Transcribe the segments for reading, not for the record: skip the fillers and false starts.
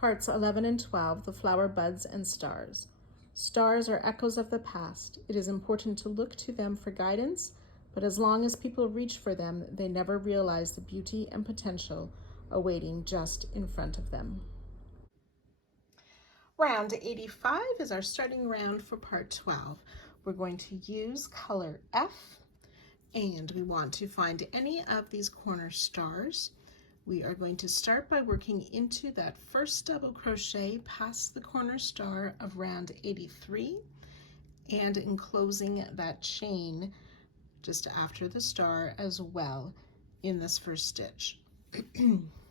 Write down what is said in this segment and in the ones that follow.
Parts 11 and 12, the flower buds and stars. Stars are echoes of the past. It is important to look to them for guidance, but as long as people reach for them, they never realize the beauty and potential awaiting just in front of them. Round 85 is our starting round for part 12. We're going to use color F, and we want to find any of these corner stars. We are going to start by working into that first double crochet past the corner star of round 83 and enclosing that chain just after the star as well in this first stitch.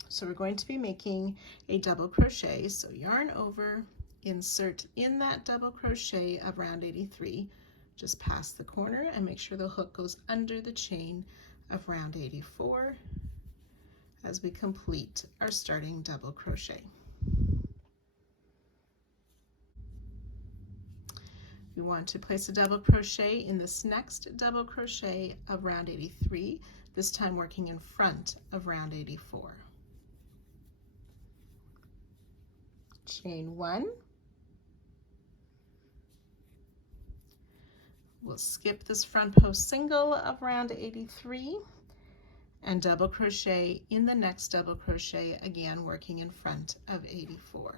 So we're going to be making a double crochet, so yarn over, insert in that double crochet of round 83 just past the corner and make sure the hook goes under the chain of round 84 as we complete our starting double crochet. We want to place a double crochet in this next double crochet of round 83, this time working in front of round 84. Chain 1. We'll skip this front post single of round 83 and double crochet in the next double crochet, again working in front of 84.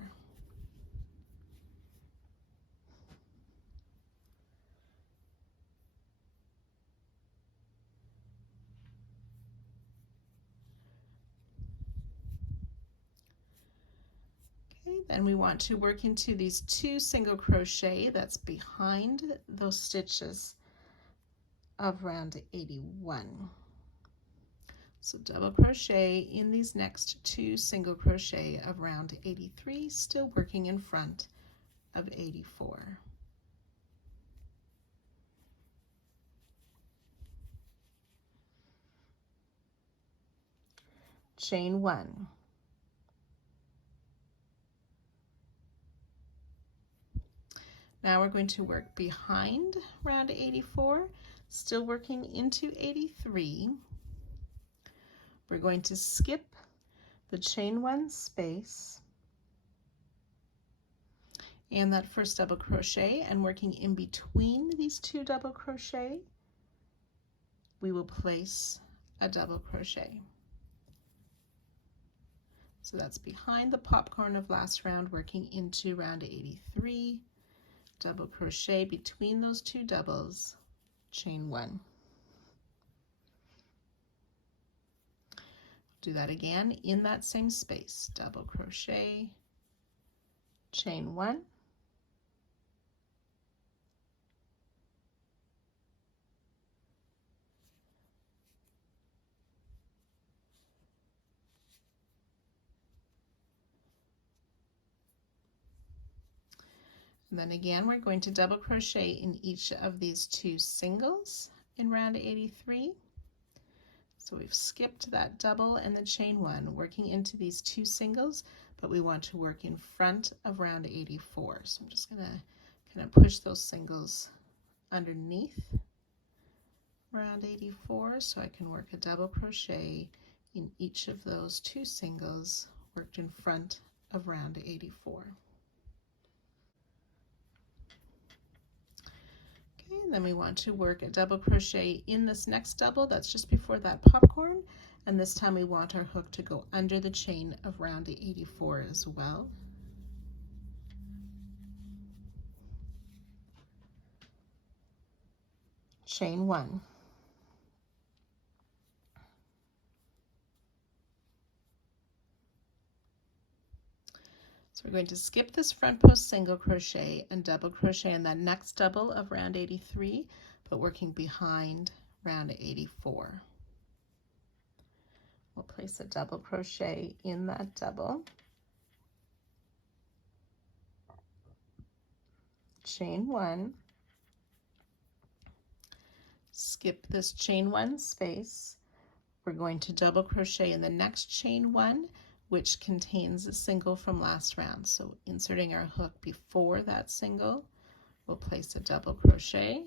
Okay, then we want to work into these 2 single crochet that's behind those stitches of round 81. So double crochet in these next 2 single crochet of round 83, still working in front of 84. Chain 1. Now we're going to work behind round 84, still working into 83. We're going to skip the chain 1 space and that first double crochet, and working in between these 2 double crochet, we will place a double crochet. So that's behind the popcorn of last round, working into round 83, double crochet between those 2 doubles, chain 1. Do that again in that same space, double crochet, chain 1, and then again we're going to double crochet in each of these 2 singles in round 83. So we've skipped that double and the chain 1, working into these 2 singles, but we want to work in front of round 84. So I'm just going to kind of push those singles underneath round 84 so I can work a double crochet in each of those 2 singles worked in front of round 84. And then we want to work a double crochet in this next double that's just before that popcorn, and this time we want our hook to go under the chain of round 84 as well. Chain 1. So we're going to skip this front post single crochet and double crochet in that next double of round 83, but working behind round 84. We'll place a double crochet in that double, chain 1, skip this chain 1 space. We're going to double crochet in the next chain 1, which contains a single from last round. So inserting our hook before that single, we'll place a double crochet,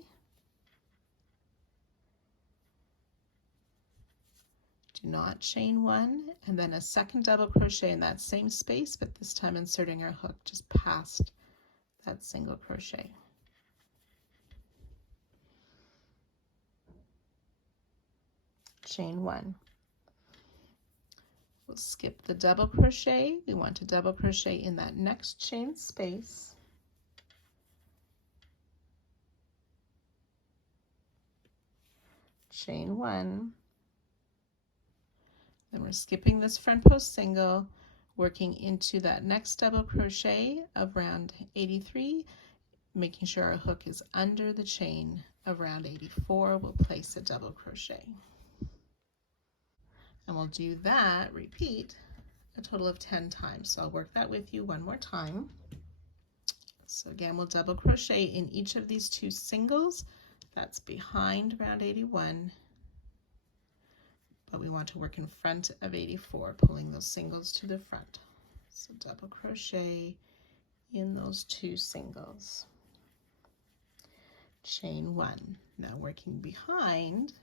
do not chain one, and then a second double crochet in that same space, but this time inserting our hook just past that single crochet. Chain one. We'll skip the double crochet. We want to double crochet in that next chain space. Chain one. Then we're skipping this front post single, working into that next double crochet of round 83, making sure our hook is under the chain of round 84. We'll place a double crochet. And we'll do that, repeat, a total of 10 times. So I'll work that with you one more time. So again, we'll double crochet in each of these two singles. That's behind round 81. But we want to work in front of 84, pulling those singles to the front. So double crochet in those two singles. Chain one. Now working behind,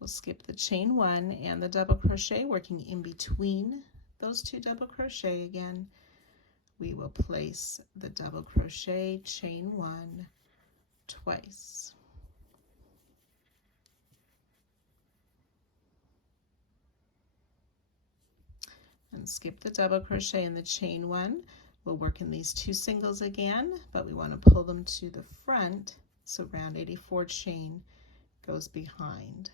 we'll skip the chain one and the double crochet, working in between those two double crochet again. We will place the double crochet, chain one, twice. And skip the double crochet in the chain one. We'll work in these two singles again, but we want to pull them to the front, so round 84 chain goes behind.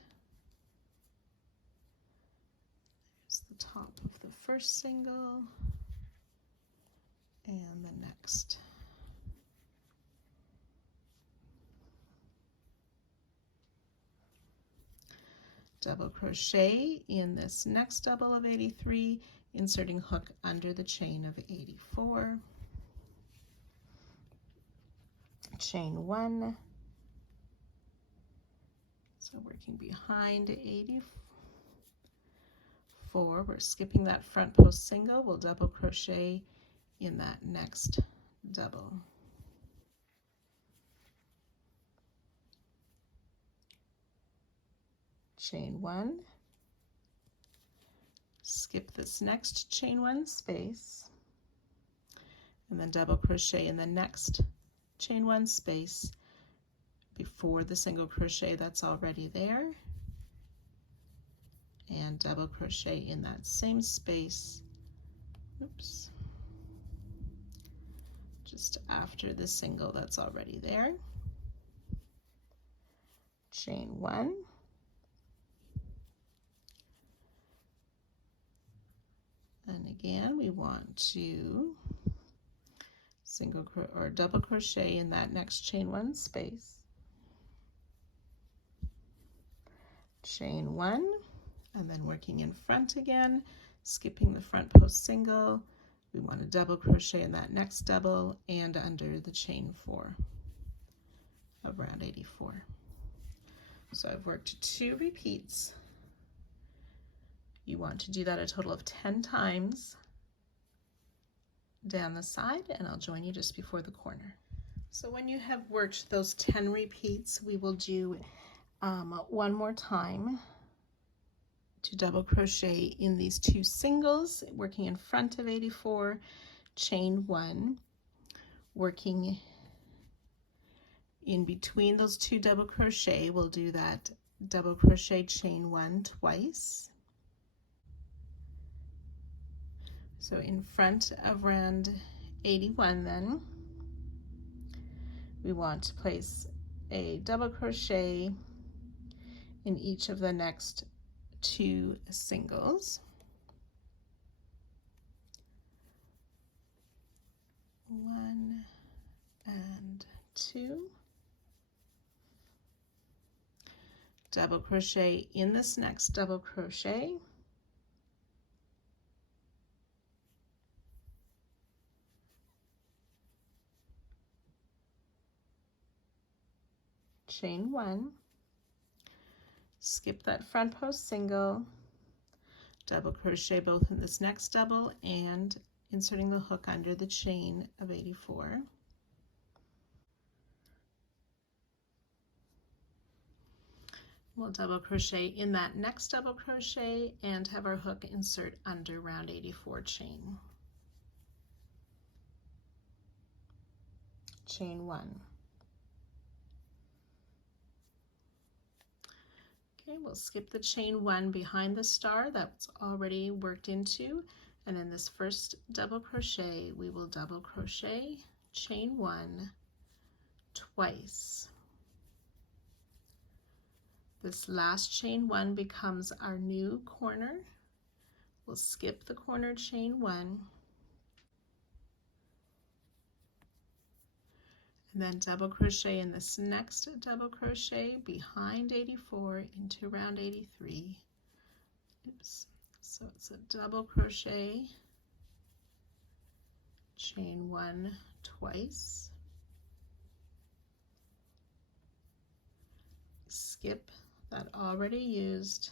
There's the top of the first single and the next. Double crochet in this next double of 83, inserting hook under the chain of 84. Chain one. So working behind 84, we're skipping that front post single. We'll double crochet in that next double. Chain one, skip this next chain one space, and then double crochet in the next chain one space before the single crochet that's already there, and double crochet in that same space, oops, just after the single that's already there. Chain one, and again we want to single or double crochet in that next chain one space. Chain one, and then working in front again, skipping the front post single, we want to double crochet in that next double and under the chain 4 of round 84. So I've worked 2 repeats. You want to do that a total of 10 times down the side, and I'll join you just before the corner. So when you have worked those 10 repeats, we will do one more time to double crochet in these 2 singles, working in front of 84, chain 1, working in between those 2 double crochet. We'll do that double crochet, chain 1 twice. So in front of round 81 then, we want to place a double crochet in each of the next 2 singles. 1 and 2. Double crochet in this next double crochet. Chain 1, skip that front post single, double crochet both in this next double and inserting the hook under the chain of 84. We'll double crochet in that next double crochet and have our hook insert under round 84 chain. Chain 1. Okay, we'll skip the chain 1 behind the star that's already worked into, and in this first double crochet we will double crochet, chain 1 twice. This last chain 1 becomes our new corner. We'll skip the corner chain 1 and then double crochet in this next double crochet behind 84 into round 83. Oops. So it's a double crochet, chain 1 twice, skip that already used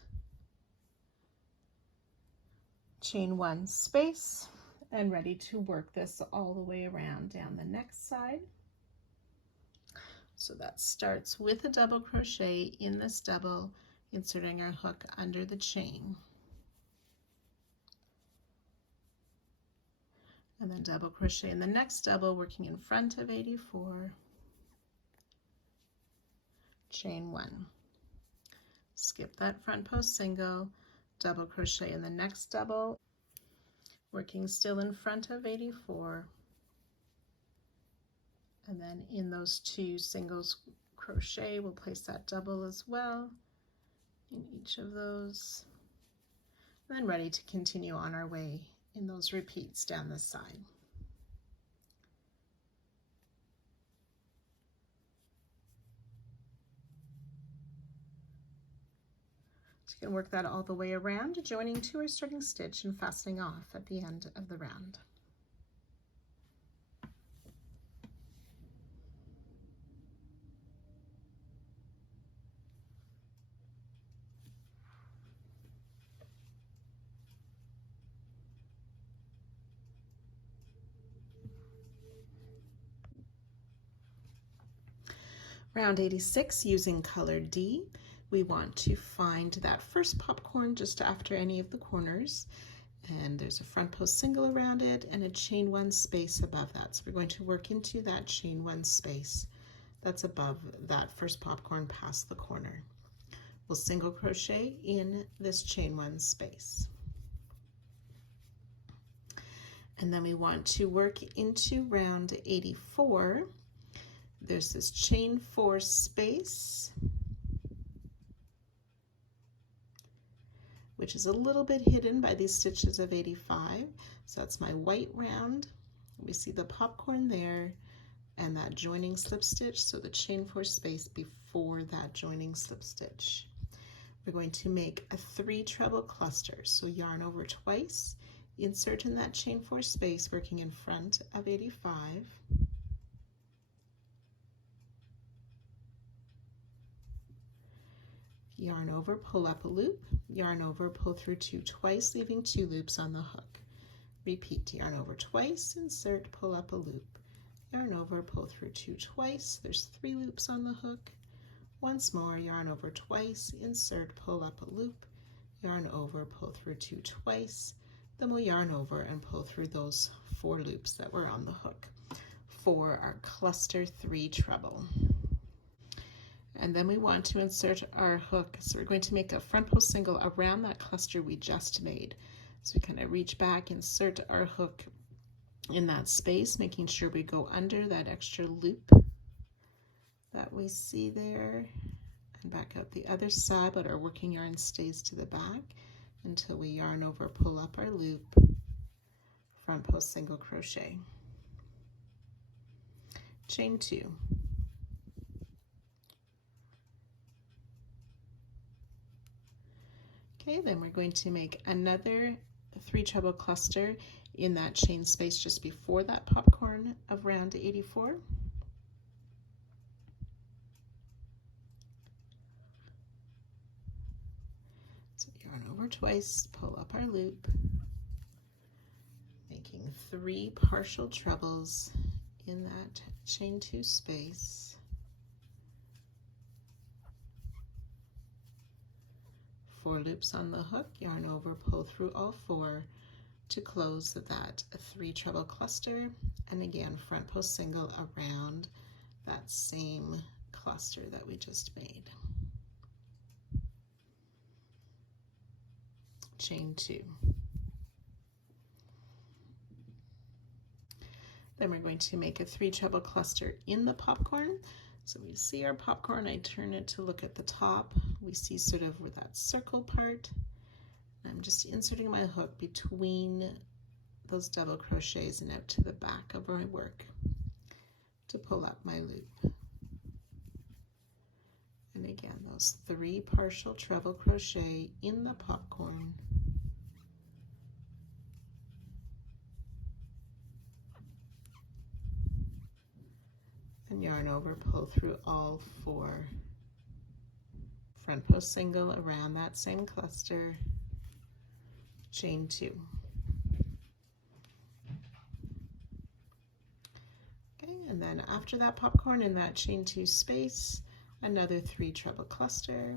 chain 1 space, and ready to work this all the way around down the next side. So that starts with a double crochet in this double, inserting our hook under the chain, and then double crochet in the next double, working in front of 84, chain 1, skip that front post single, double crochet in the next double, working still in front of 84, and then in those 2 singles crochet we'll place that double as well in each of those, and then ready to continue on our way in those repeats down this side. So you can work that all the way around, joining to our starting stitch and fastening off at the end of the round. Round 86, using color D, we want to find that first popcorn just after any of the corners, and there's a front post single around it and a chain 1 space above that. So we're going to work into that chain 1 space that's above that first popcorn past the corner. We'll single crochet in this chain 1 space. And then we want to work into round 84. There's this chain 4 space, which is a little bit hidden by these stitches of 85. So that's my white round. We see the popcorn there and that joining slip stitch, so the chain 4 space before that joining slip stitch. We're going to make a 3 treble cluster. So yarn over twice, insert in that chain 4 space, working in front of 85. Yarn over, pull up a loop, yarn over, pull through 2 twice, leaving 2 loops on the hook. Repeat, yarn over twice, insert, pull up a loop, yarn over, pull through 2 twice, there's 3 loops on the hook. Once more, yarn over twice, insert, pull up a loop, yarn over, pull through 2 twice, then we'll yarn over and pull through those 4 loops that were on the hook for our cluster 3 treble. And then we want to insert our hook, so we're going to make a front post single around that cluster we just made. So we kind of reach back, insert our hook in that space, making sure we go under that extra loop that we see there, and back out the other side, but our working yarn stays to the back until we yarn over, pull up our loop, front post single crochet, chain 2. Okay, then we're going to make another 3 treble cluster in that chain space just before that popcorn of round 84. So yarn over twice, pull up our loop, making 3 partial trebles in that chain 2 space. 4 loops on the hook, yarn over, pull through all 4 to close that 3 treble cluster, and again front post single around that same cluster that we just made. Chain 2. Then we're going to make a 3 treble cluster in the popcorn. So we see our popcorn, I turn it to look at the top. We see sort of where that circle part. I'm just inserting my hook between those double crochets and out to the back of our work to pull up my loop. And again, those 3 partial treble crochet in the popcorn. And yarn over, pull through all 4 front post single around that same cluster, chain 2. Okay, and then after that popcorn in that chain 2 space, another 3 treble cluster.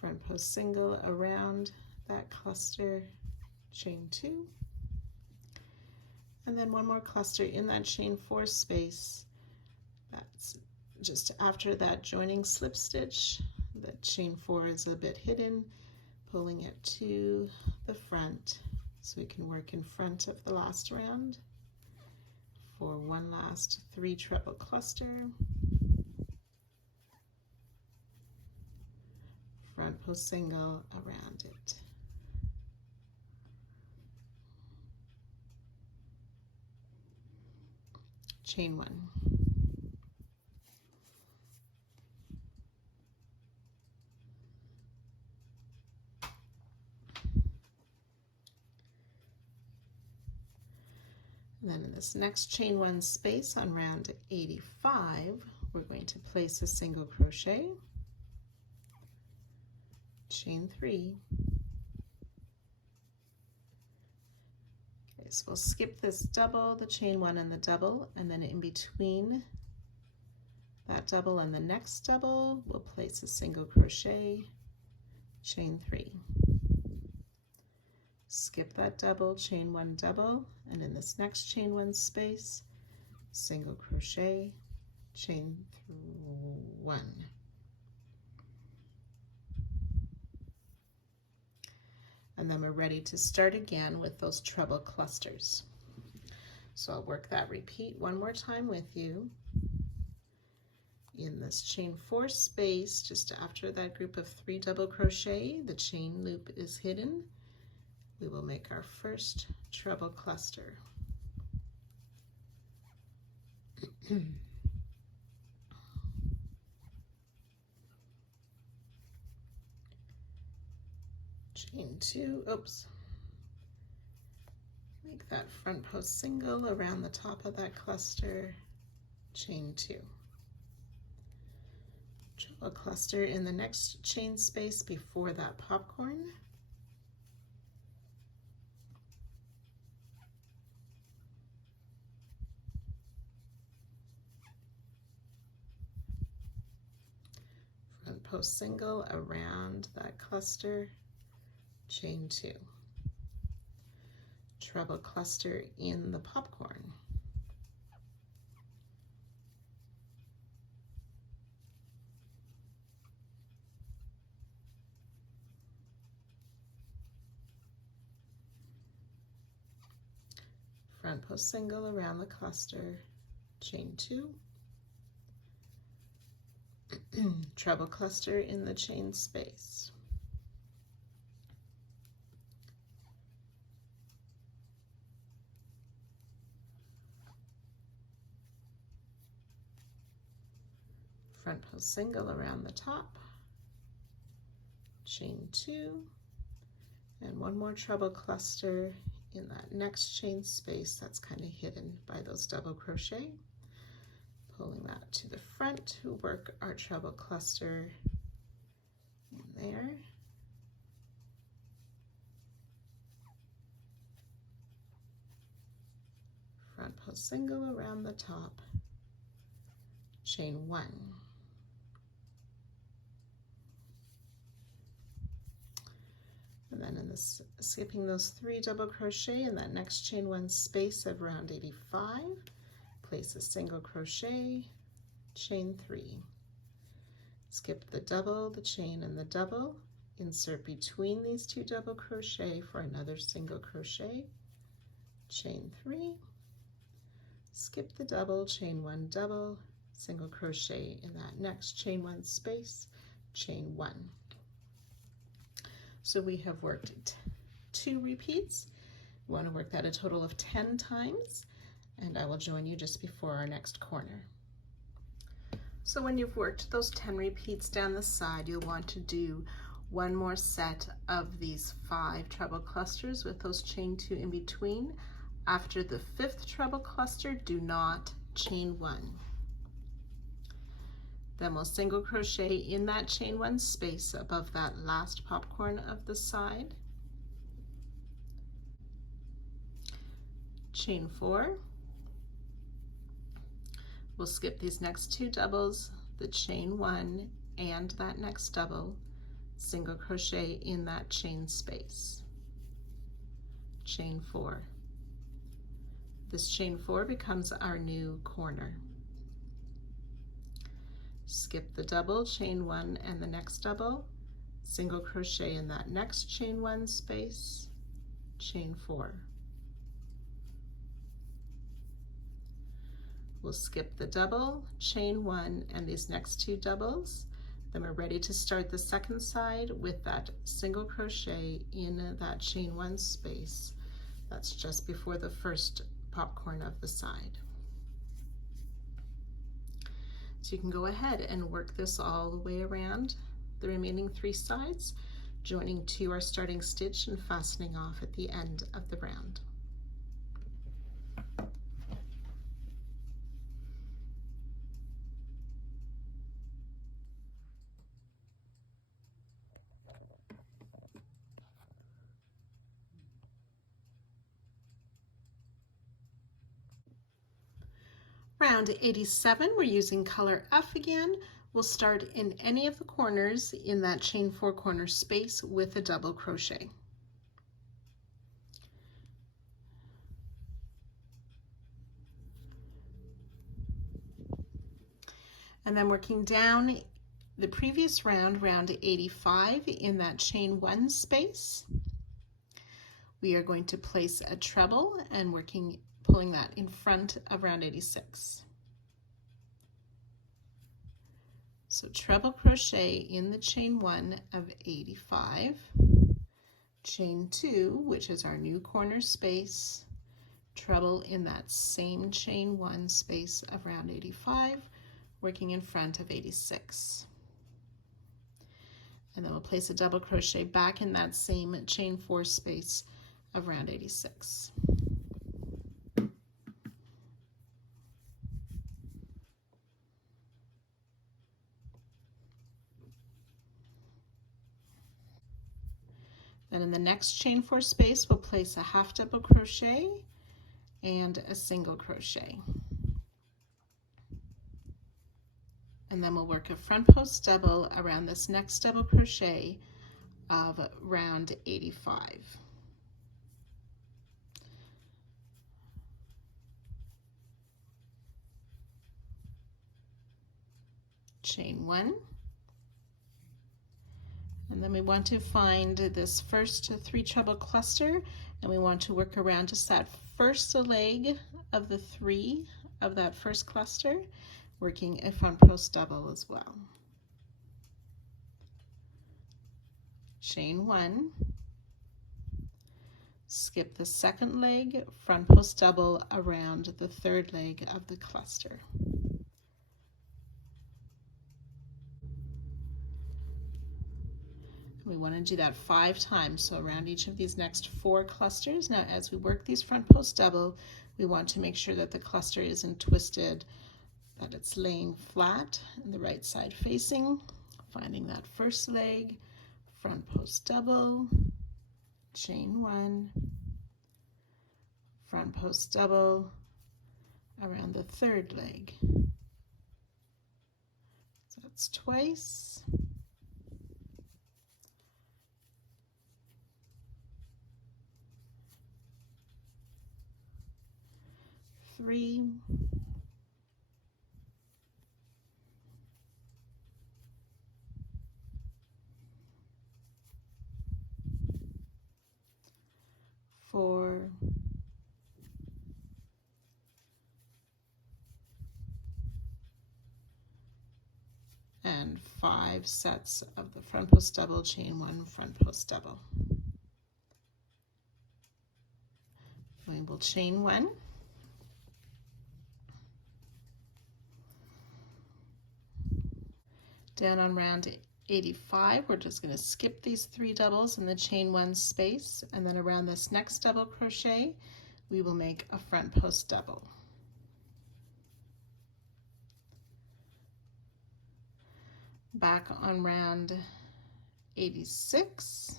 Front post single around that cluster, chain 2, and then 1 more cluster in that chain 4 space. That's just after that joining slip stitch. The chain 4 is a bit hidden, pulling it to the front so we can work in front of the last round for 1 last 3 treble cluster. Front post single around it. Chain 1. And then in this next chain 1 space on round 85, we're going to place a single crochet, chain 3. Okay, so we'll skip this double, the chain 1 and the double, and then in between that double and the next double, we'll place a single crochet, chain 3. Skip that double, chain 1 double, and in this next chain 1 space, single crochet, chain 1. And then we're ready to start again with those treble clusters. So I'll work that repeat one more time with you. In this chain 4 space, just after that group of 3 double crochet, the chain loop is hidden. We will make our first treble cluster. Chain 2, oops. Make that front post single around the top of that cluster, chain 2. Treble cluster in the next chain space before that popcorn. Front post single around that cluster, chain 2. Treble cluster in the popcorn. Front post single around the cluster, chain 2. Treble cluster in the chain space. Front post single around the top, chain 2, and 1 more treble cluster in that next chain space that's kind of hidden by those double crochet. Pulling that to the front to work our treble cluster in there. front post single around the top, chain 1. And then in this, skipping those 3 double crochet in that next chain 1 space of round 85, place a single crochet, chain 3. Skip the double, the chain, and the double, insert between these 2 double crochet for another single crochet, chain 3, skip the double, chain 1 double, single crochet in that next chain 1 space, chain 1. So we have worked 2 repeats. We want to work that a total of 10 times, and I will join you just before our next corner. So when you've worked those 10 repeats down the side, you'll want to do one more set of these 5 treble clusters with those chain 2 in between. After the 5th treble cluster, do not chain 1. Then we'll single crochet in that chain 1 space above that last popcorn of the side, chain 4. We'll skip these next 2 doubles, the chain 1 and that next double, single crochet in that chain space, chain 4. This chain 4 becomes our new corner. Skip the double, chain 1 and the next double, single crochet in that next chain 1 space, chain 4. We'll skip the double, chain 1 and these next 2 doubles. Then we're ready to start the second side with that single crochet in that chain 1 space. That's just before the first popcorn of the side. So you can go ahead and work this all the way around the remaining 3 sides, joining to our starting stitch and fastening off at the end of the round. Round 87, we're using color F again. We'll start in any of the corners in that chain 4 corner space with a double crochet. And then working down the previous round, round 85, in that chain 1 space, we are going to place a treble and pulling that in front of round 86. So treble crochet in the chain 1 of 85, chain 2, which is our new corner space, treble in that same chain 1 space of round 85, working in front of 86. And then we'll place a double crochet back in that same chain 4 space of round 86. Then in the next chain 4 space, we'll place a half double crochet and a single crochet. And then we'll work a front post double around this next double crochet of round 85. Chain 1. And then we want to find this first 3 treble cluster, and we want to work around just that first leg of the 3 of that first cluster, working a front post double as well. Chain 1, skip the second leg, front post double around the 3rd leg of the cluster. We want to do that 5 times, so around each of these next 4 clusters. Now as we work these front post double, we want to make sure that the cluster isn't twisted, that it's laying flat and the right side facing. Finding that first leg, front post double, chain 1, front post double, around the third leg. So that's twice. Three. Four. And 5 sets of the front post double, chain 1, front post double. We will chain 1. Down on round 85, we're just going to skip these 3 doubles in the chain 1 space, and then around this next double crochet, we will make a front post double. Back on round 86,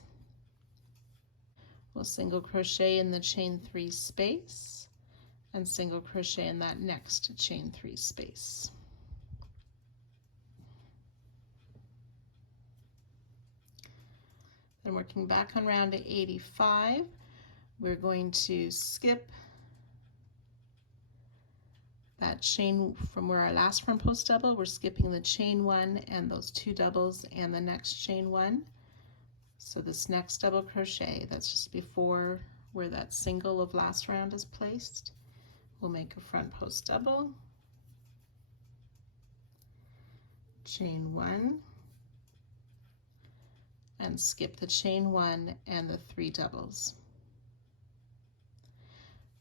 we'll single crochet in the chain 3 space and single crochet in that next chain 3 space. Then working back on round 85, we're going to skip that chain from where our last front post double. We're skipping the chain 1 and those 2 doubles and the next chain 1. So this next double crochet, that's just before where that single of last round is placed, we'll make a front post double, chain 1, and skip the chain 1 and the 3 doubles.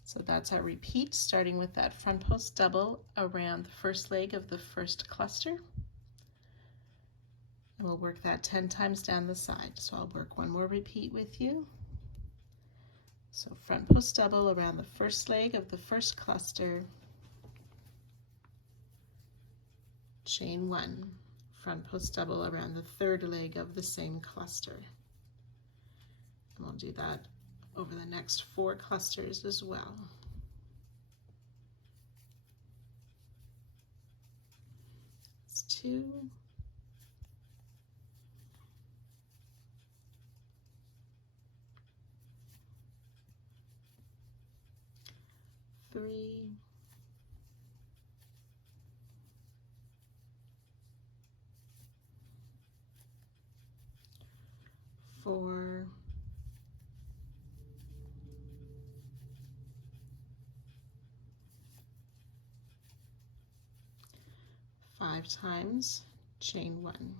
So that's our repeat, starting with that front post double around the first leg of the first cluster. And we'll work that 10 times down the side. So I'll work one more repeat with you. So front post double around the first leg of the first cluster, chain 1, front post double around the third leg of the same cluster. And we'll do that over the next 4 clusters as well. It's 2, 3, 4, 5 times, chain 1.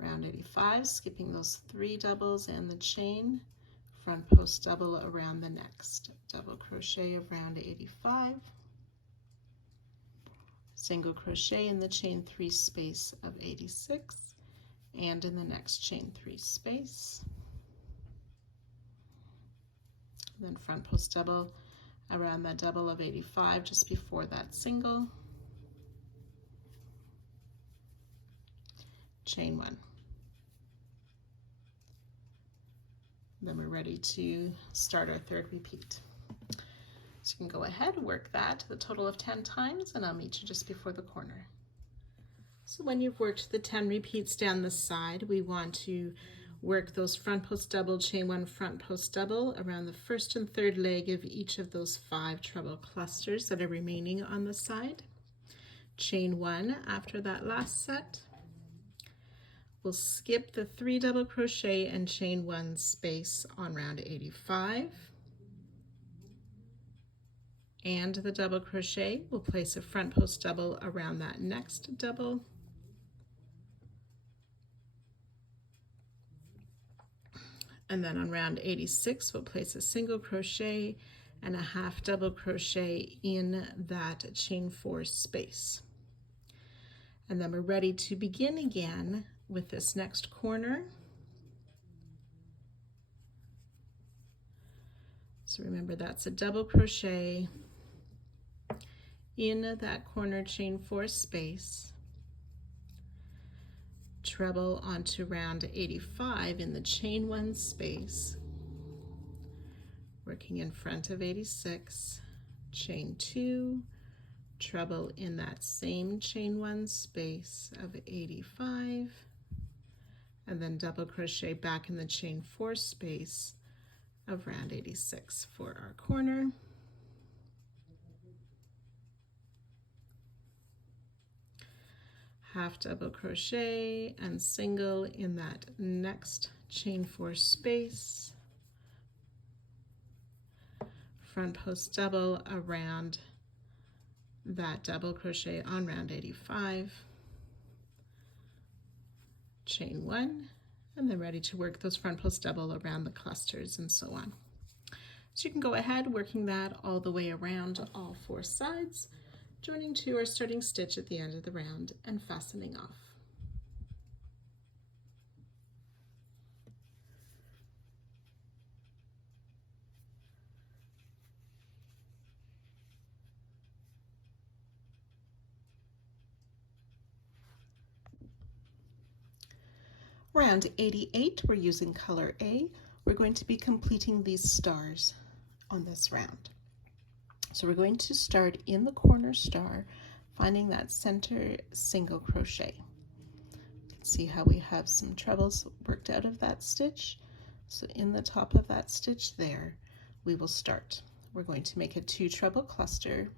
Round 85, skipping those 3 doubles and the chain, front post double around the next double crochet of round 85, single crochet in the chain 3 space of 86 and in the next chain 3 space, then front post double around that double of 85 just before that single, chain 1. Then we're ready to start our third repeat. So you can go ahead, work that the total of 10 times, and I'll meet you just before the corner. So when you've worked the 10 repeats down the side, we want to work those front post double, chain 1, front post double around the first and third leg of each of those 5 treble clusters that are remaining on the side. Chain 1 after that last set. We'll skip the 3 double crochet and chain 1 space on round 85. And the double crochet, we'll place a front post double around that next double. And then on round 86, we'll place a single crochet and a half double crochet in that chain 4 space. And then we're ready to begin again with this next corner. So remember, that's a double crochet in that corner chain 4 space, treble onto round 85 in the chain 1 space, working in front of 86, chain 2, treble in that same chain 1 space of 85, and then double crochet back in the chain 4 space of round 86 for our corner. Half double crochet and single in that next chain 4 space, front post double around that double crochet on round 85, chain 1, and then ready to work those front post double around the clusters and so on. So you can go ahead working that all the way around all 4 sides, joining to our starting stitch at the end of the round and fastening off. Round 88, we're using color A. We're going to be completing these stars on this round. So we're going to start in the corner star, finding that center single crochet. You can see how we have some trebles worked out of that stitch. So in the top of that stitch there, we will start. We're going to make a 2 treble cluster,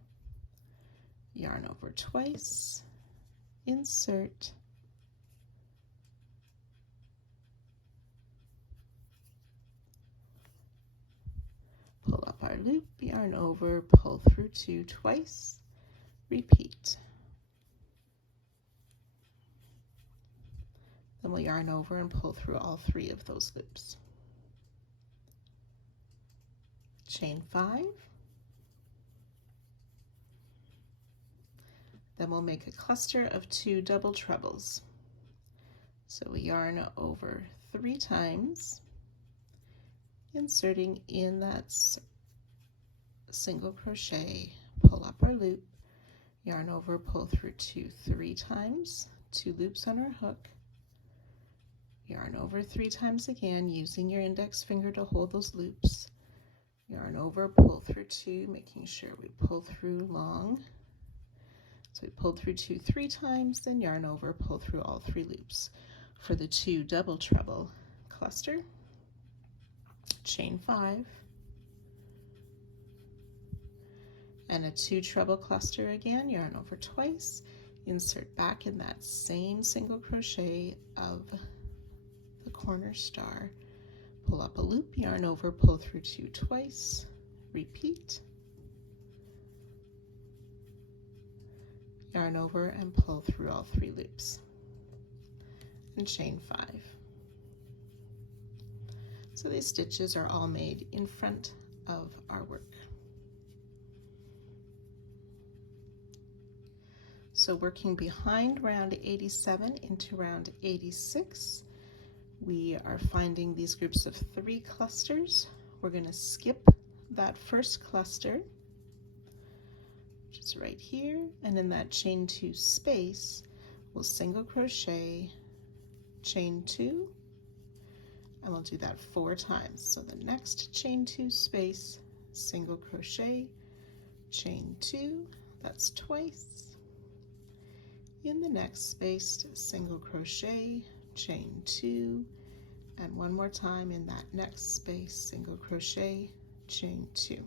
yarn over twice, insert, pull up our loop, yarn over, pull through 2 twice, repeat. Then we'll yarn over and pull through all 3 of those loops. Chain 5. Then we'll make a cluster of 2 double trebles. So we yarn over 3 times, inserting in that single crochet, pull up our loop, yarn over, pull through 3 times, 2 loops on our hook, yarn over 3 times again, using your index finger to hold those loops, yarn over, pull through 2, making sure we pull through long. So we pulled through 2 3 times, then yarn over, pull through all 3 loops for the 2 double treble cluster. Chain 5, and a 2 treble cluster again, yarn over twice, insert back in that same single crochet of the corner star, pull up a loop, yarn over, pull through 2 twice, repeat, yarn over and pull through all 3 loops, and chain 5. So these stitches are all made in front of our work. So working behind round 87 into round 86, we are finding these groups of 3 clusters. We're going to skip that first cluster, which is right here, and in that chain 2 space, we'll single crochet, chain 2, and we'll do that 4 times. So the next chain 2 space, single crochet, chain 2, that's twice. In the next space, single crochet, chain 2, and one more time in that next space, single crochet, chain 2.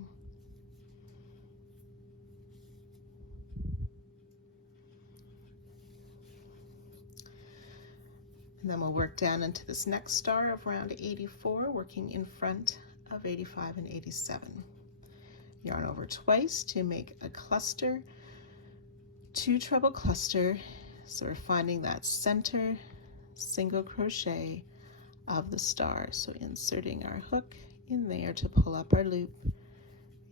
And then we'll work down into this next star of round 84, working in front of 85 and 87. Yarn over twice to make a cluster, 2 treble cluster. So we're finding that center single crochet of the star. So inserting our hook in there to pull up our loop,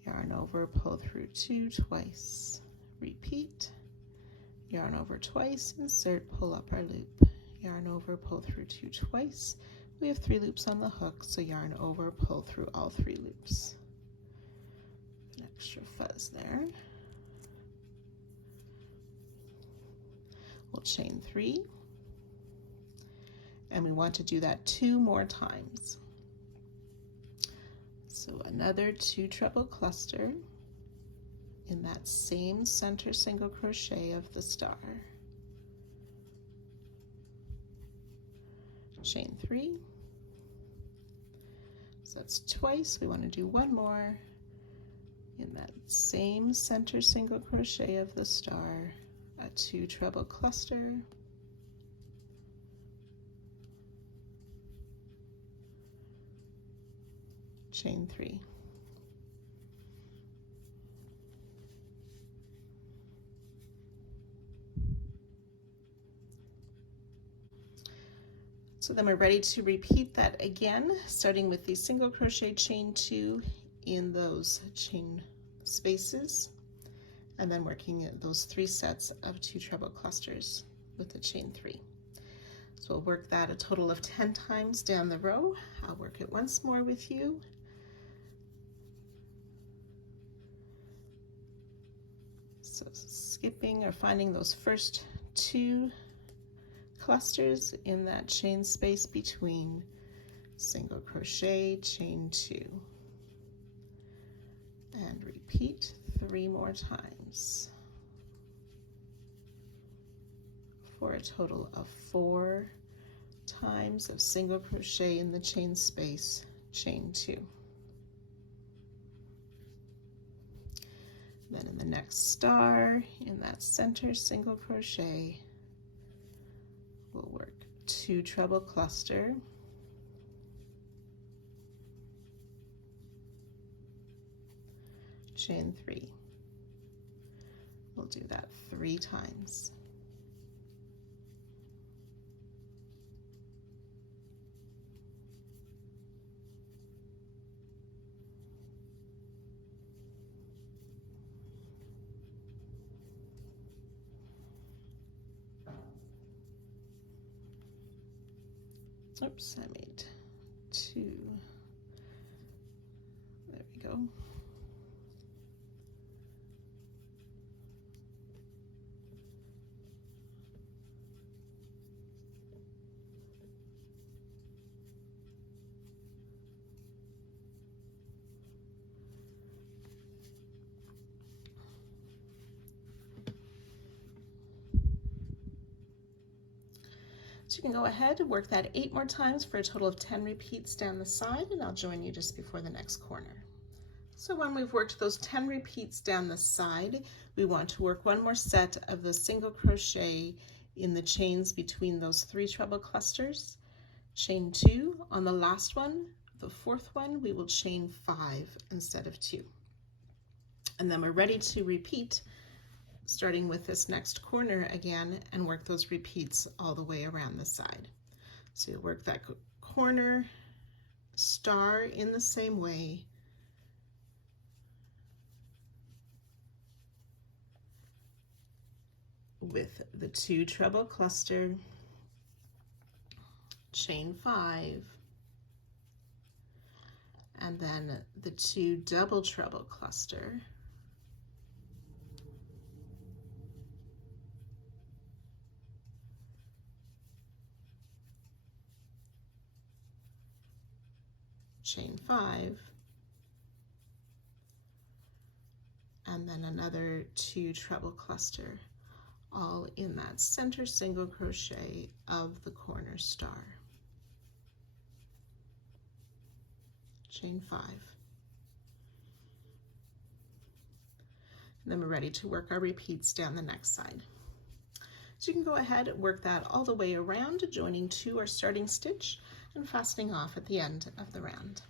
yarn over, pull through 2 twice, repeat, yarn over twice, insert, pull up our loop, yarn over, pull through 2 twice. We have 3 loops on the hook, so yarn over, pull through all 3 loops. An extra fuzz there. We'll chain 3, and we want to do that 2 more times. So another 2 treble cluster in that same center single crochet of the star. Chain 3. So that's twice. We want to do 1 more in that same center single crochet of the star, a 2 treble cluster, chain 3. So then we're ready to repeat that again, starting with the single crochet chain 2 in those chain spaces, and then working those 3 sets of 2 treble clusters with the chain 3. So we'll work that a total of 10 times down the row. I'll work it once more with you. So skipping or finding those first 2 clusters in that chain space between, single crochet, chain 2, and repeat 3 more times for a total of 4 times of single crochet in the chain space, chain 2. Then in the next star, in that center single crochet, we'll work 2 treble cluster, chain 3. We'll do that 3 times. Oops, I made 2. There we go. So you can go ahead and work that 8 more times for a total of 10 repeats down the side, and I'll join you just before the next corner. So when we've worked those 10 repeats down the side, we want to work 1 more set of the single crochet in the chains between those 3 treble clusters, chain 2. On the last one, the 4th one, we will chain 5 instead of 2. And then we're ready to repeat, starting with this next corner again, and work those repeats all the way around the side. So you'll work that corner star in the same way, with the 2 treble cluster, chain 5, and then the 2 double treble cluster, chain 5, and then another 2 treble cluster, all in that center single crochet of the corner star, chain 5. And then we're ready to work our repeats down the next side. So you can go ahead and work that all the way around, joining to our starting stitch and fastening off at the end of the round.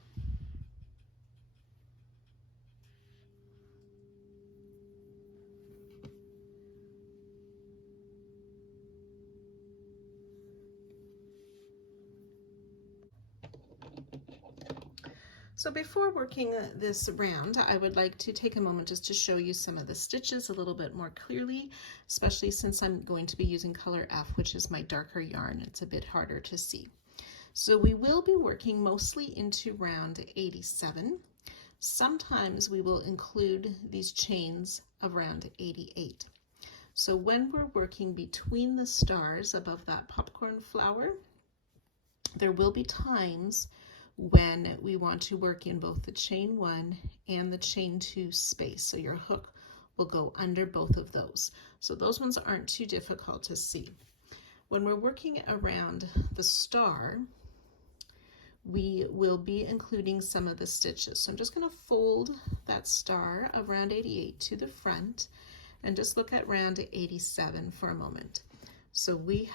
So before working this round, I would like to take a moment just to show you some of the stitches a little bit more clearly, especially since I'm going to be using color F, which is my darker yarn. It's a bit harder to see. So we will be working mostly into round 87. Sometimes we will include these chains of round 88. So when we're working between the stars above that popcorn flower, there will be times when we want to work in both the chain 1 and the chain 2 space. So your hook will go under both of those. So those ones aren't too difficult to see. When we're working around the star, we will be including some of the stitches. So I'm just going to fold that star of round 88 to the front and just look at round 87 for a moment. So we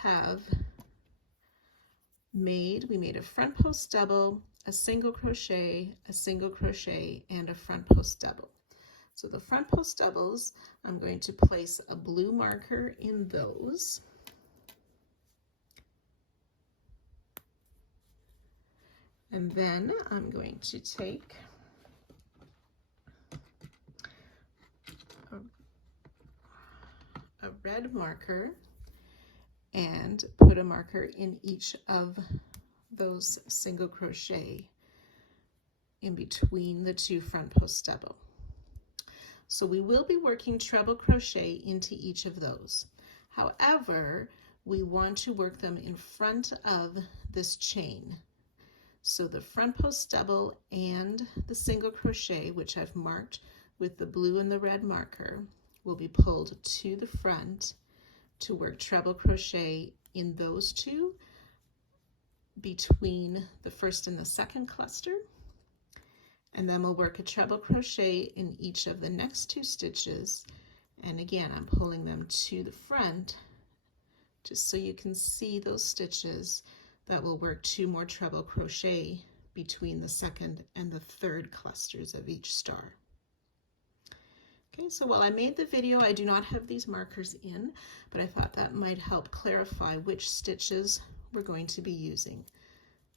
made a front post double, a single crochet, and a front post double. So the front post doubles, I'm going to place a blue marker in those. And then I'm going to take a red marker and put a marker in each of those single crochet in between the two front post double. So we will be working treble crochet into each of those. However, we want to work them in front of this chain. So the front post double and the single crochet, which I've marked with the blue and the red marker, will be pulled to the front to work treble crochet in those two between the first and the second cluster. And then we'll work a treble crochet in each of the next 2 stitches. And again, I'm pulling them to the front just so you can see those stitches that will work 2 more treble crochet between the second and the third clusters of each star. Okay, so while I made the video, I do not have these markers in, but I thought that might help clarify which stitches we're going to be using.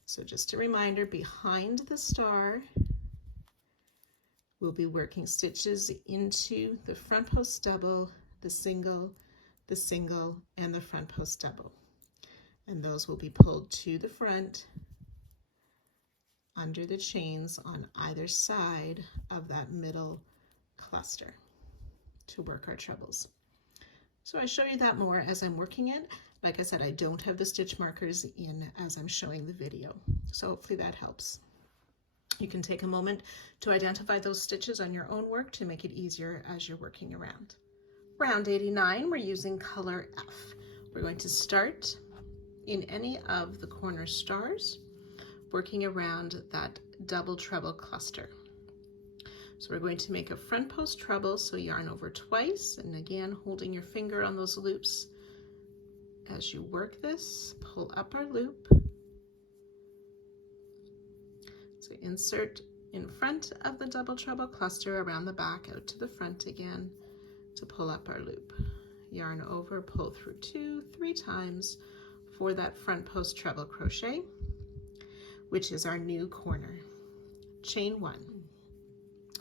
So just a reminder, behind the star, we'll be working stitches into the front post double, the single, and the front post double. And those will be pulled to the front under the chains on either side of that middle cluster to work our trebles. So I show you that more as I'm working it. Like I said, I don't have the stitch markers in as I'm showing the video. So hopefully that helps. You can take a moment to identify those stitches on your own work to make it easier as you're working around. Round 89, we're using color F. We're going to start in any of the corner stars, working around that double treble cluster. So we're going to make a front post treble, so yarn over twice, and again, holding your finger on those loops. As you work this, pull up our loop. So insert in front of the double treble cluster around the back, out to the front again to pull up our loop. Yarn over, pull through 2, 3 times for that front post treble crochet, which is our new corner. Chain 1.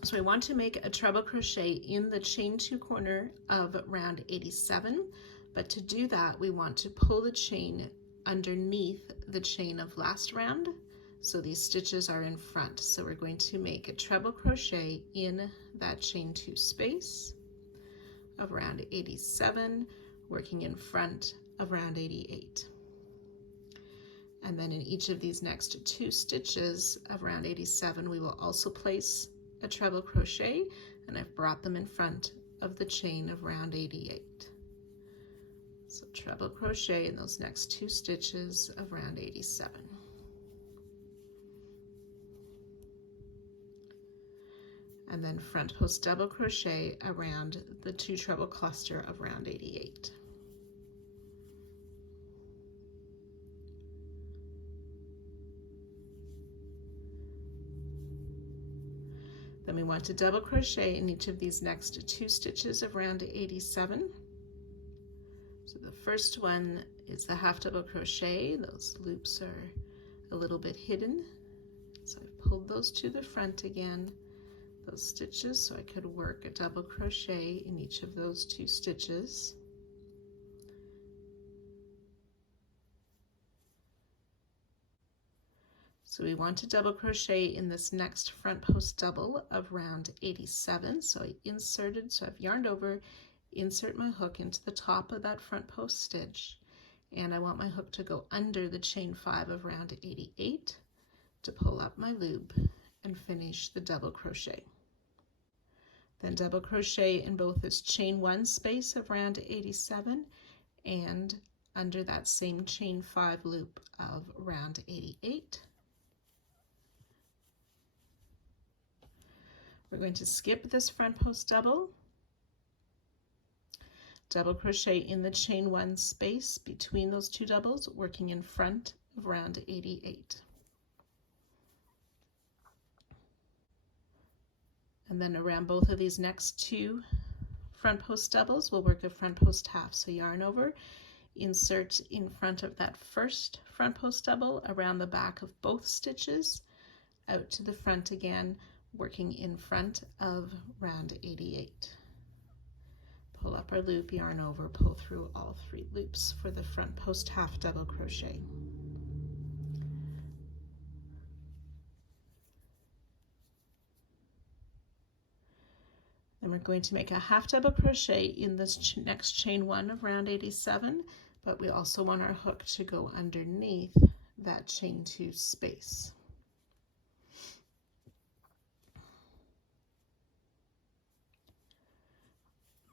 So I want to make a treble crochet in the chain 2 corner of round 87, but to do that we want to pull the chain underneath the chain of last round, so these stitches are in front. So we're going to make a treble crochet in that chain 2 space of round 87, working in front of round 88. And then in each of these next 2 stitches of round 87, we will also place a treble crochet, and I've brought them in front of the chain of round 88. So treble crochet in those next 2 stitches of round 87. And then front post double crochet around the 2 treble cluster of round 88. Then we want to double crochet in each of these next 2 stitches of round 87. So the first one is the half double crochet. Those loops are a little bit hidden. So I've pulled those to the front again, those stitches, so I could work a double crochet in each of those 2 stitches. So we want to double crochet in this next front post double of round 87. So I inserted, so I've yarned over, insert my hook into the top of that front post stitch, and I want my hook to go under the chain 5 of round 88. to pull up my loop and finish the double crochet. Then double crochet in both this chain 1 space of round 87 and under that same chain 5 loop of round 88. We're going to skip this front post double crochet in the chain 1 space between those 2 doubles, working in front of round 88. And then around both of these next 2 front post doubles, we'll work a front post half. So yarn over, insert in front of that first front post double around the back of both stitches, out to the front again, working in front of round 88. Pull up our loop, yarn over, pull through all 3 loops for the front post half double crochet. Then we're going to make a half double crochet in this next chain 1 of round 87, but we also want our hook to go underneath that chain 2 space.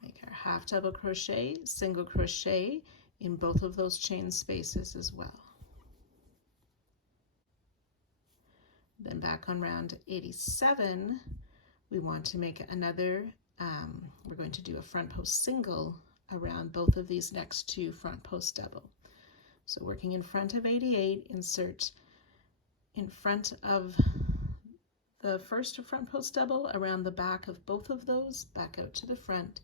Make our half double crochet, single crochet in both of those chain spaces as well. Then back on round 87, we want to make another, we're going to do a front post single around both of these next 2 front post double. So working in front of 88, insert in front of the first front post double around the back of both of those, back out to the front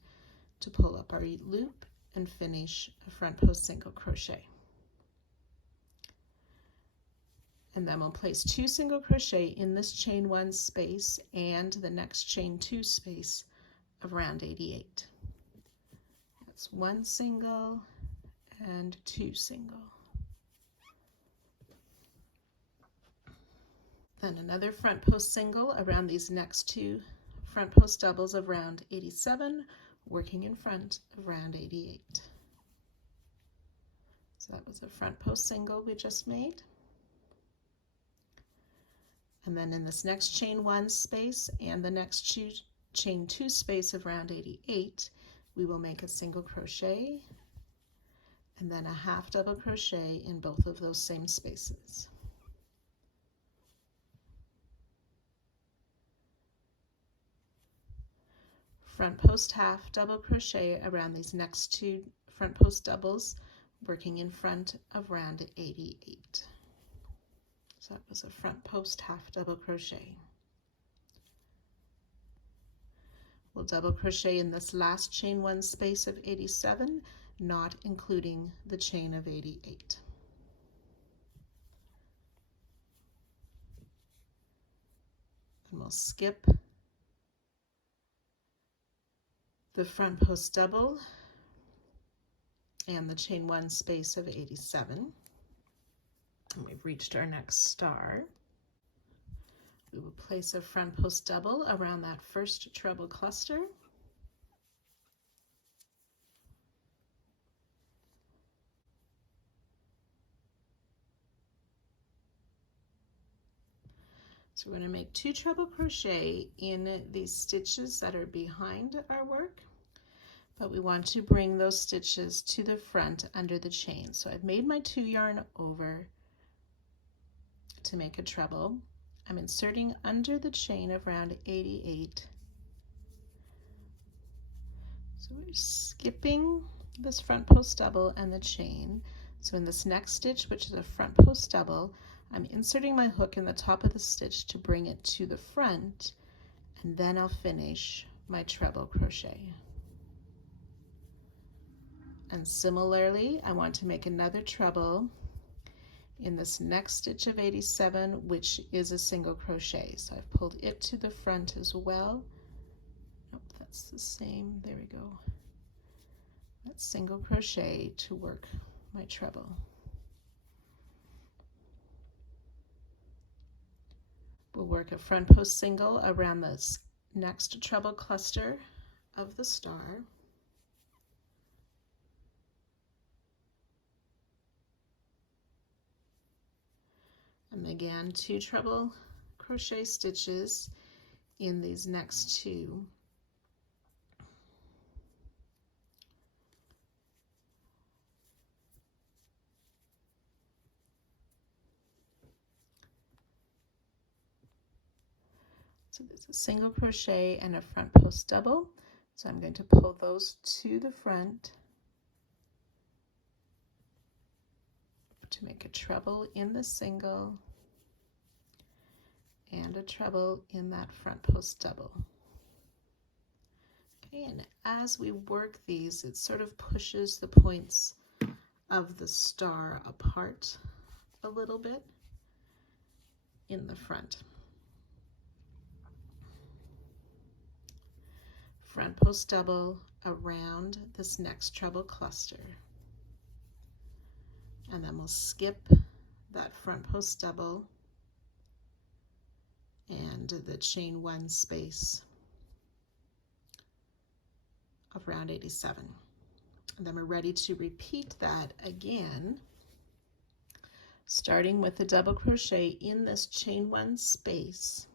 to pull up our loop and finish a front post single crochet. And then we'll place 2 single crochet in this chain 1 space and the next chain 2 space of round 88. That's 1 single and 2 single. Then another front post single around these next 2 front post doubles of round 87, working in front of round 88. So that was a front post single we just made. And then in this next chain 1 space and the next chain 2 space of round 88, we will make a single crochet and then a half double crochet in both of those same spaces. Front post half double crochet around these next 2 front post doubles, working in front of round 88. So that was a front post half double crochet. We'll double crochet in this last chain 1 space of 87, not including the chain of 88. And we'll skip the front post double and the chain 1 space of 87. And we've reached our next star. We will place a front post double around that first treble cluster. So we're going to make 2 treble crochet in these stitches that are behind our work, but we want to bring those stitches to the front under the chain. So I've made my 2 yarn over to make a treble. I'm inserting under the chain of round 88. So we're skipping this front post double and the chain. So in this next stitch, which is a front post double, I'm inserting my hook in the top of the stitch to bring it to the front, and then I'll finish my treble crochet. And similarly, I want to make another treble in this next stitch of 87, which is a single crochet. So I've pulled it to the front as well. Nope, that's the same. There we go. That's single crochet to work my treble. We'll work a front post single around this next treble cluster of the star. I'm again, 2 treble crochet stitches in these next 2. So there's a single crochet and a front post double. So I'm going to pull those to the front to make a treble in the single and a treble in that front post double. Okay, and as we work these, it sort of pushes the points of the star apart a little bit in the front. Front post double around this next treble cluster, and then we'll skip that front post double and the chain 1 space of round 87, and then we're ready to repeat that again, starting with a double crochet in this chain 1 space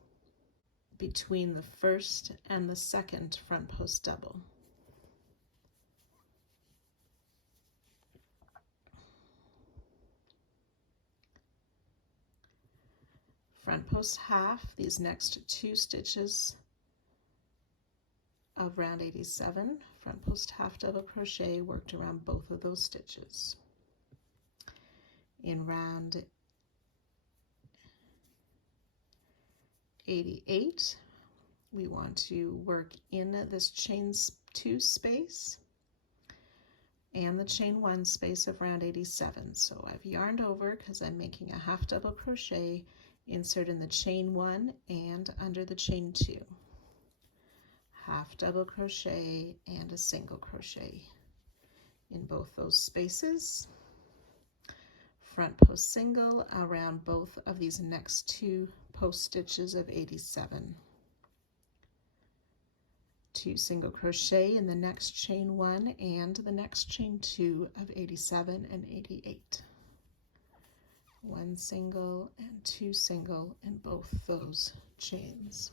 between the first and the second front post double. Front post half these next 2 stitches of round 87, front post half double crochet worked around both of those stitches. In round 88, we want to work in this chain 2 space and the chain 1 space of round 87. So I've yarned over because I'm making a half double crochet, insert in the chain 1 and under the chain 2. Half double crochet and a single crochet in both those spaces. Front post single around both of these next 2 post stitches of 87. 2 single crochet in the next chain 1 and the next chain 2 of 87 and 88. 1 single and 2 single in both those chains.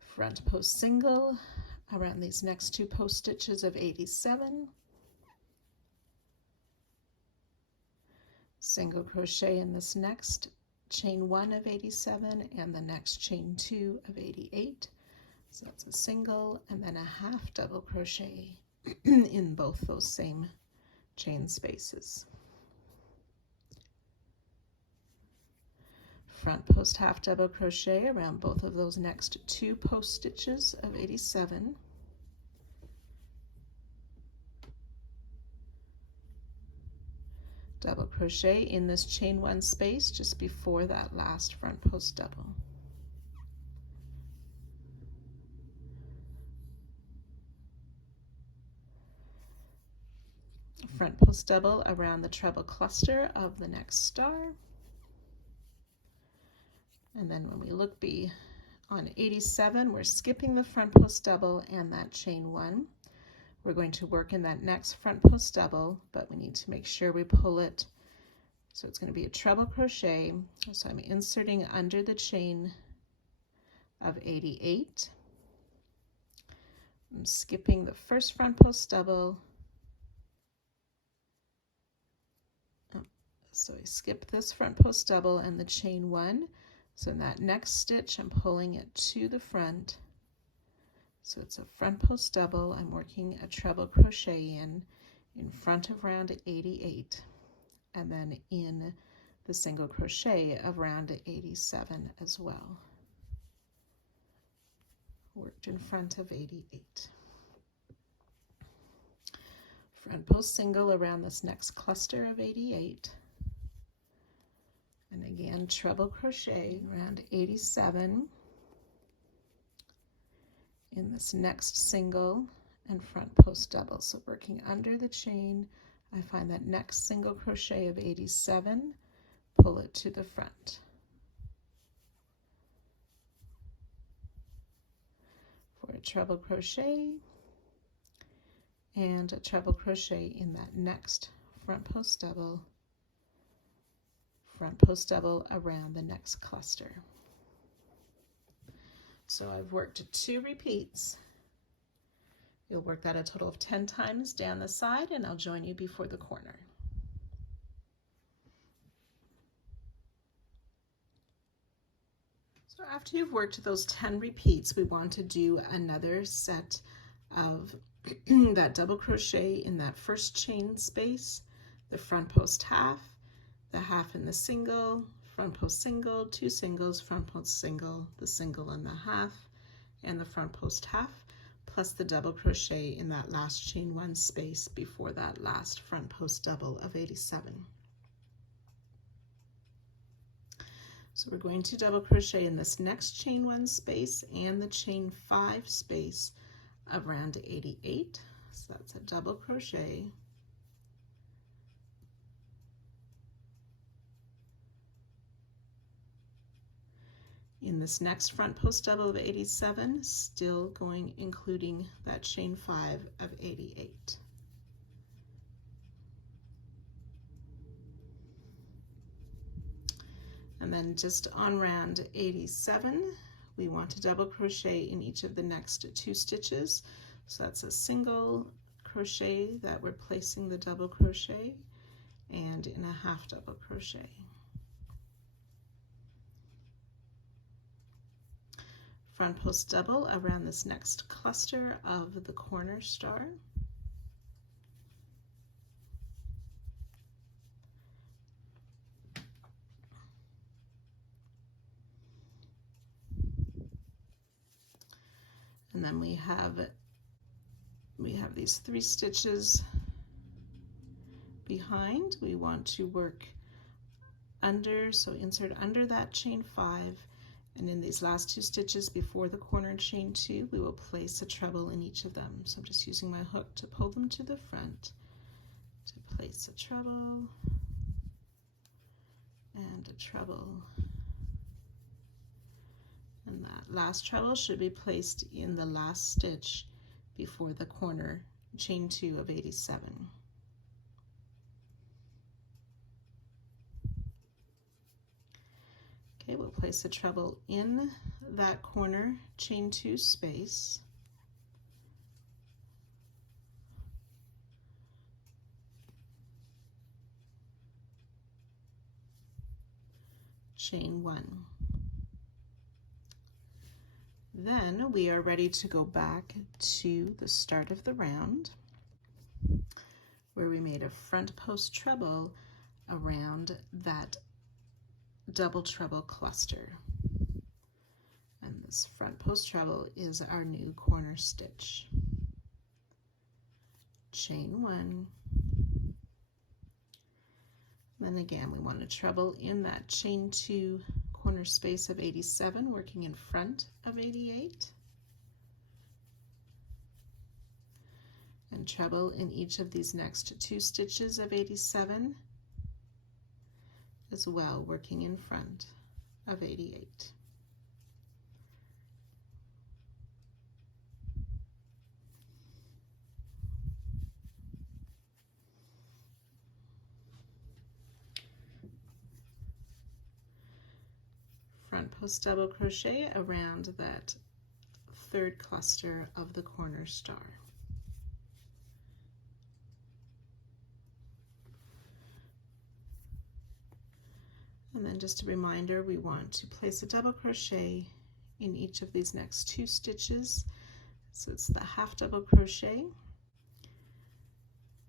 Front post single around these next 2 post stitches of 87. Single crochet in this next chain 1 of 87 and the next chain 2 of 88. So that's a single and then a half double crochet in both those same chain spaces. Front post half double crochet around both of those next 2 post stitches of 87. Double crochet in this chain 1 space just before that last front post double. Front post double around the treble cluster of the next star. And then when we look on 87, we're skipping the front post double and that chain 1. We're going to work in that next front post double, but we need to make sure we pull it. So it's going to be a treble crochet. So I'm inserting under the chain of 88. I'm skipping the first front post double. So I skip this front post double and the chain 1. So in that next stitch, I'm pulling it to the front. So it's a front post double. I'm working a treble crochet in front of round 88, and then in the single crochet of round 87 as well. Worked in front of 88. Front post single around this next cluster of 88. And again, treble crochet around 87 in this next single and front post double. So working under the chain, I find that next single crochet of 87, pull it to the front. For a treble crochet and a treble crochet in that next front post double, front post double around the next cluster. So I've worked 2 repeats. You'll work that a total of 10 times down the side, and I'll join you before the corner. So after you've worked those 10 repeats, we want to do another set of that double crochet in that first chain space, the front post half, the half in the single, front post single, 2 singles, front post single, the single and the half, and the front post half, plus the double crochet in that last chain 1 space before that last front post double of 87. So we're going to double crochet in this next chain 1 space and the chain 5 space of round 88. So that's a double crochet, in this next front post double of 87, still going including that chain 5 of 88. And then just on round 87, we want to double crochet in each of the next 2 stitches. So that's a single crochet that we're placing the double crochet, and in a half double crochet. Front post double around this next cluster of the corner star. And then we have these 3 stitches behind. We want to work under, so insert under that chain 5, and in these last 2 stitches before the corner chain 2, we will place a treble in each of them. So I'm just using my hook to pull them to the front, to place a treble and a treble. And that last treble should be placed in the last stitch before the corner chain 2 of 87. Okay, we'll place a treble in that corner chain 2 space. Chain 1. Then we are ready to go back to the start of the round, where we made a front post treble around that double treble cluster. And this front post treble is our new corner stitch. Chain 1. Then again, we want to treble in that chain 2 corner space of 87, working in front of 88. And treble in each of these next 2 stitches of 87 as well, working in front of 88. Front post double crochet around that 3rd cluster of the corner star. And then just a reminder, we want to place a double crochet in each of these next 2 stitches. So it's the half double crochet,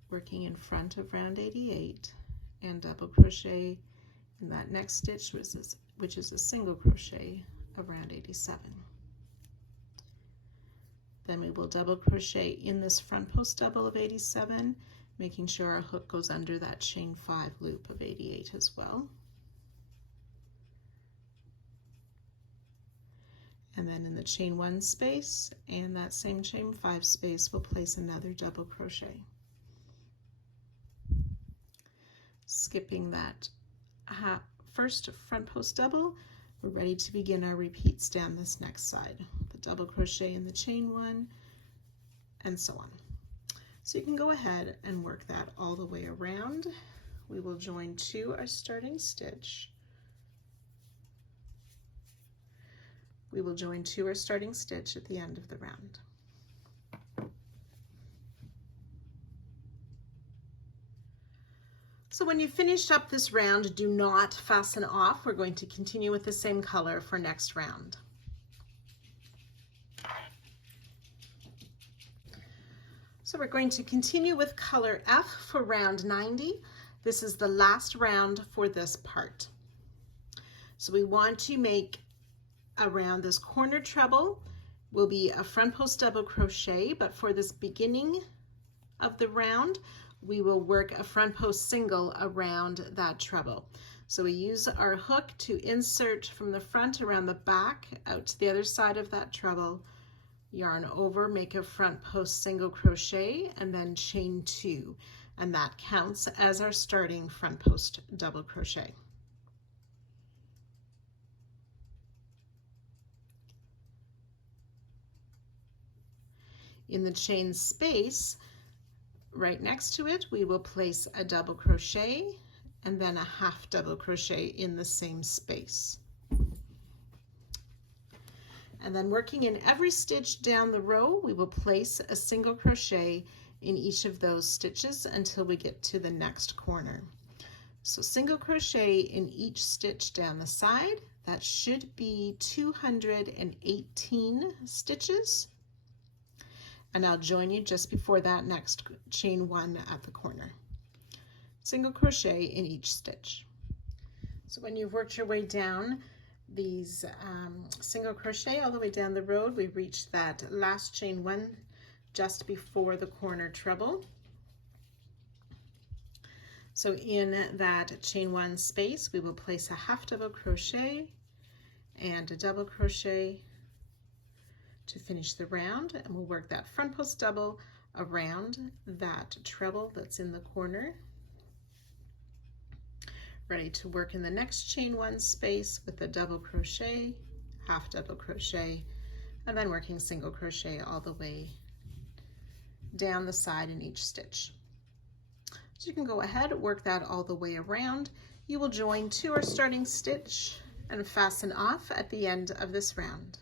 working in front of round 88, and double crochet in that next stitch, which is a single crochet of round 87. Then we will double crochet in this front post double of 87, making sure our hook goes under that chain 5 loop of 88 as well. And then in the chain 1 space and that same chain 5 space, we'll place another double crochet. Skipping that first front post double, we're ready to begin our repeats down this next side. The double crochet in the chain 1, and so on. So you can go ahead and work that all the way around. We will join to our starting stitch. We will join to our starting stitch at the end of the round. So when you've finished up this round, do not fasten off. We're going to continue with the same color for next round. So we're going to continue with color F for round 90. This is the last round for this part. So we want to make around this corner treble will be a front post double crochet, but for this beginning of the round, we will work a front post single around that treble. So we use our hook to insert from the front around the back out to the other side of that treble, yarn over, make a front post single crochet, and then chain 2, and that counts as our starting front post double crochet. In the chain space right next to it, we will place a double crochet and then a half double crochet in the same space. And then working in every stitch down the row, we will place a single crochet in each of those stitches until we get to the next corner. So single crochet in each stitch down the side. That should be 218 stitches. And I'll join you just before that next chain 1 at the corner. Single crochet in each stitch. So when you've worked your way down these single crochet all the way down the road, we reach that last chain 1 just before the corner treble. So in that chain 1 space, we will place a half double crochet and a double crochet to finish the round, and we'll work that front post double around that treble that's in the corner. Ready to work in the next chain 1 space with a double crochet, half double crochet, and then working single crochet all the way down the side in each stitch. So you can go ahead, work that all the way around. You will join to our starting stitch and fasten off at the end of this round.